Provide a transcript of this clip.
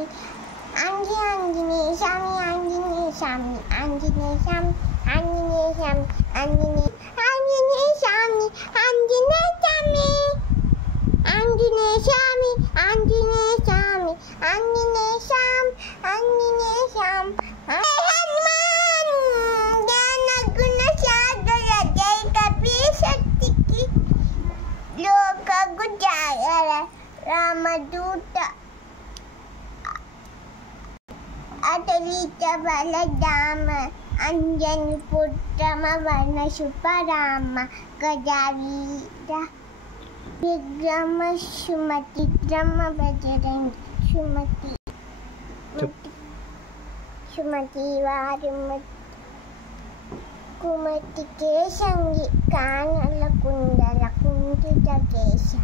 Swami, Anjane Swami, Anjane Swami, Anjane Swami, Anjane Swami, Anjane Swami, Anjane Swami, Anjane Swami, Anjane Swami, Anjane Swami, Anjane Swami, Hanuman, Jana Guna Sadara Jai Kapishakti, Loka Gujara, Ramaduta, Atalita Baladama, Anjan Puttama Varna Suparama, Gadavida, Vigrama Shumati, Grama Bajarang, Shumati, Shumati Varimati, Kumati Kesangi, Kana Lakunda, Lakundi Kesha.